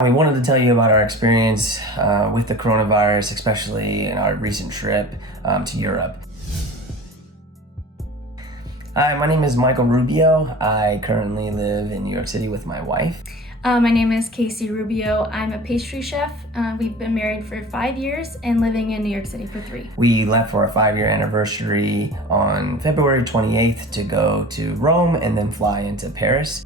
We wanted to tell you about our experience with the coronavirus, especially in our recent trip to Europe. Hi, my name is Michael Rubio. I currently live in New York City with my wife. My name is Casie Rubio. I'm a pastry chef. We've been married for 5 years and living in New York City for 3. We left for our 5-year anniversary on February 28th to go to Rome and then fly into Paris.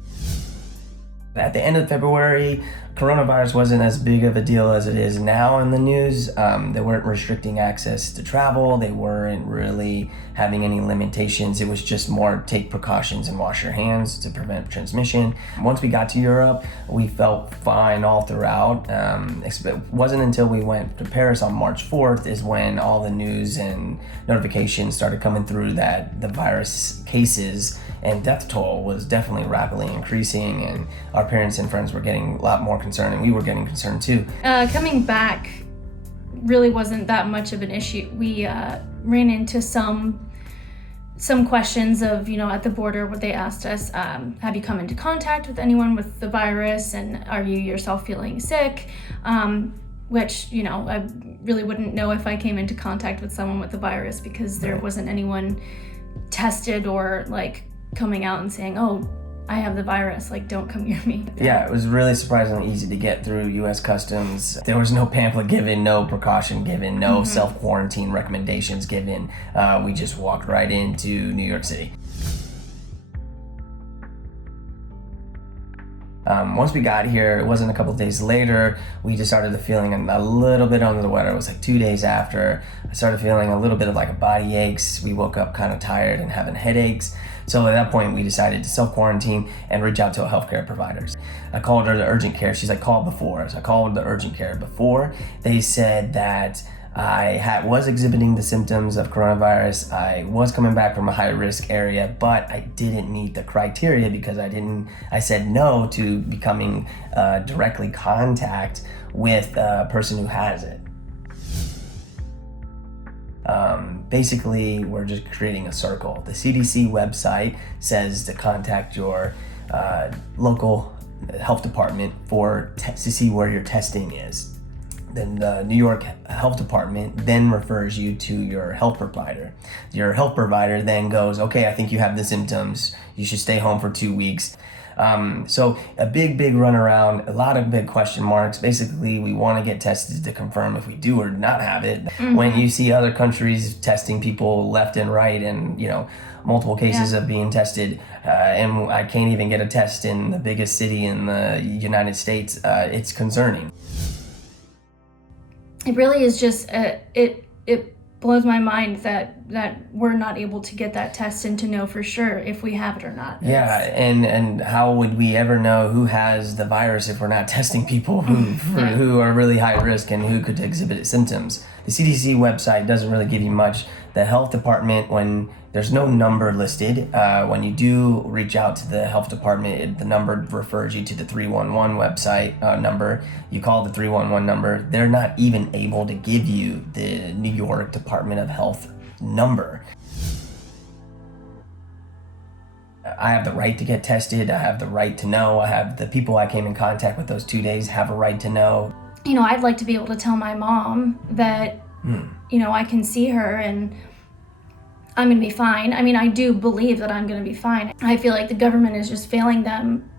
At the end of February, coronavirus wasn't as big of a deal as it is now in the news. They weren't restricting access to travel. They weren't really having any limitations. It was just more take precautions and wash your hands to prevent transmission. Once we got to Europe, we felt fine all throughout. It wasn't until we went to Paris on March 4th is when all the news and notifications started coming through that the virus cases and death toll was definitely rapidly increasing, and our parents and friends were getting a lot more concerned, and we were getting concerned too. Coming back really wasn't that much of an issue. We ran into some questions of, at the border where they asked us, have you come into contact with anyone with the virus, and are you yourself feeling sick? Which, I really wouldn't know if I came into contact with someone with the virus because there wasn't anyone tested or coming out and saying, oh, I have the virus, don't come near me. Yeah, it was really surprisingly easy to get through U.S. Customs. There was no pamphlet given, no precaution given, no self-quarantine recommendations given. We just walked right into New York City. Once we got here, it wasn't a couple days later, we just started feeling a little bit under the weather. It was 2 days after. I started feeling a little bit of a body aches. We woke up kind of tired and having headaches. So at that point, we decided to self-quarantine and reach out to a healthcare providers. I called her the urgent care. She's call before. So I called the urgent care before. They said that I was exhibiting the symptoms of coronavirus. I was coming back from a high-risk area, but I didn't meet the criteria because I said no to becoming directly contact with a person who has it. Basically, we're just creating a circle. The CDC website says to contact your local health department to see where your testing is. Then the New York Health Department then refers you to your health provider. Your health provider then goes, okay, I think you have the symptoms. You should stay home for 2 weeks. So a big runaround, a lot of big question marks. Basically, we want to get tested to confirm if we do or not have it. When you see other countries testing people left and right and, multiple cases of being tested, and I can't even get a test in the biggest city in the United States, it's concerning. It really is just, it blows my mind that we're not able to get that test and to know for sure if we have it or not. Yeah, and how would we ever know who has the virus if we're not testing people who are really high risk and who could exhibit symptoms? The CDC website doesn't really give you much. The health department, when there's no number listed, when you do reach out to the health department, the number refers you to the 311 website number. You call the 311 number. They're not even able to give you the New York Department of Health number. I have the right to get tested. I have the right to know. I have the people I came in contact with those 2 days have a right to know. I'd like to be able to tell my mom that, I can see her and I'm going to be fine. I do believe that I'm going to be fine. I feel like the government is just failing them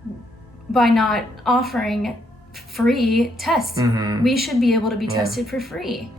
by not offering free tests. We should be able to be tested for free.